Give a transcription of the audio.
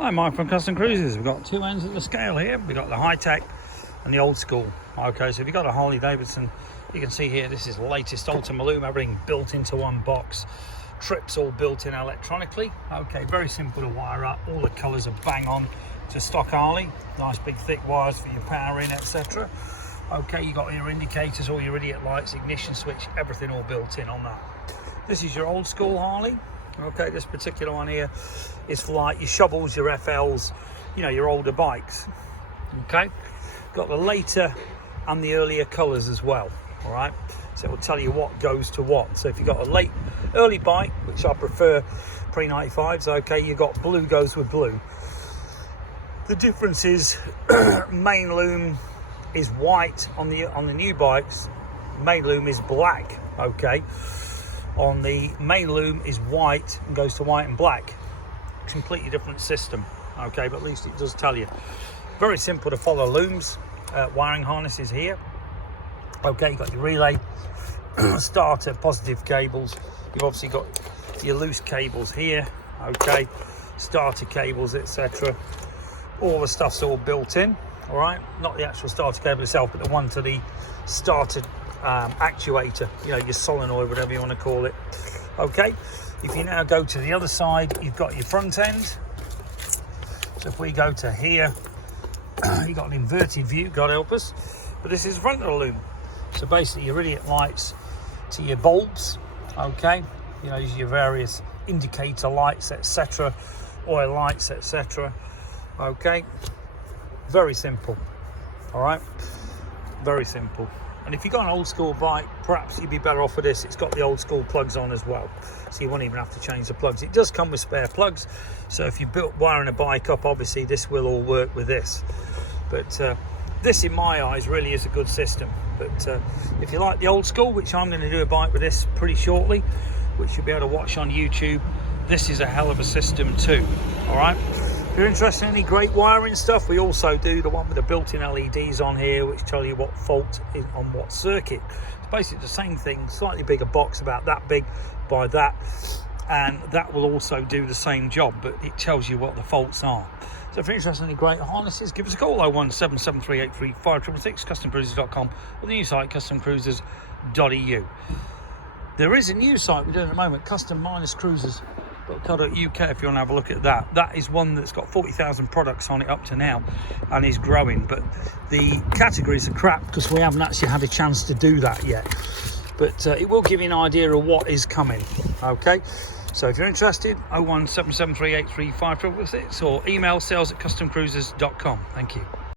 Hi, Mike from Custom Cruisers. We've got two ends of the scale here. We've got the high-tech and the old school. Okay, so if you've got a Harley Davidson, you can see here this is the latest Ultima USA, everything built into one box. Trips all built in electronically. Okay, very simple to wire up. All the colours are bang on to stock Harley. Nice big thick wires for your power in, etc. Okay, you got your indicators, all your idiot lights, ignition switch, everything all built in on that. This is your old school Harley. Okay, this particular one here is for like your shovels, your FLs, you know, your older bikes. Okay, got the later and the earlier colours as well. All right, so it will tell you what goes to what. So if you've got a early bike, which I prefer pre-95s, okay, you've got blue goes with blue. The difference is main loom is white on the new bikes. Main loom is black. Okay. On the main loom is white and goes to white and black. Completely different system. Okay, but at least it does tell you. Very simple to follow looms. Wiring harnesses here. Okay, you've got your relay, starter, positive cables. You've obviously got your loose cables here. Okay, starter cables, etc. All the stuff's all built in. All right, not the actual starter cable itself, but the one to the starter actuator, you know, your solenoid, whatever you want to call it. Okay, if you now go to the other side, you've got your front end. So if we go to here, you've got an inverted view, God help us, but this is the front of the loom. So basically your idiot lights to your bulbs. Okay, you know, your various indicator lights, etc., oil lights, etc. Okay, very simple. All right, very simple. And if you've got an old school bike, perhaps you'd be better off with this. It's got the old school plugs on as well, so you won't even have to change the plugs. It does come with spare plugs, so if you're wiring a bike up, obviously this will all work with this. But this, in my eyes, really is a good system. But if you like the old school, which I'm going to do a bike with this pretty shortly, which you'll be able to watch on YouTube, this is a hell of a system too. All right. If you're interested in any great wiring stuff, we also do the one with the built-in LEDs on here, which tell you what fault is on what circuit. It's basically the same thing, slightly bigger box, about that big by that, and that will also do the same job, but it tells you what the faults are. So if you're interested in any great harnesses, give us a call, 01773835666, customcruisers.com, or the new site, customcruisers.eu. There is a new site we're doing at the moment, custom-cruisers.co.uk, if you want to have a look at that. That is one that's got 40,000 products on it up to now and is growing, but the categories are crap because we haven't actually had a chance to do that yet, but it will give you an idea of what is coming. Okay, so if you're interested, 01773835666, or email sales@customcruisers.com. Thank you.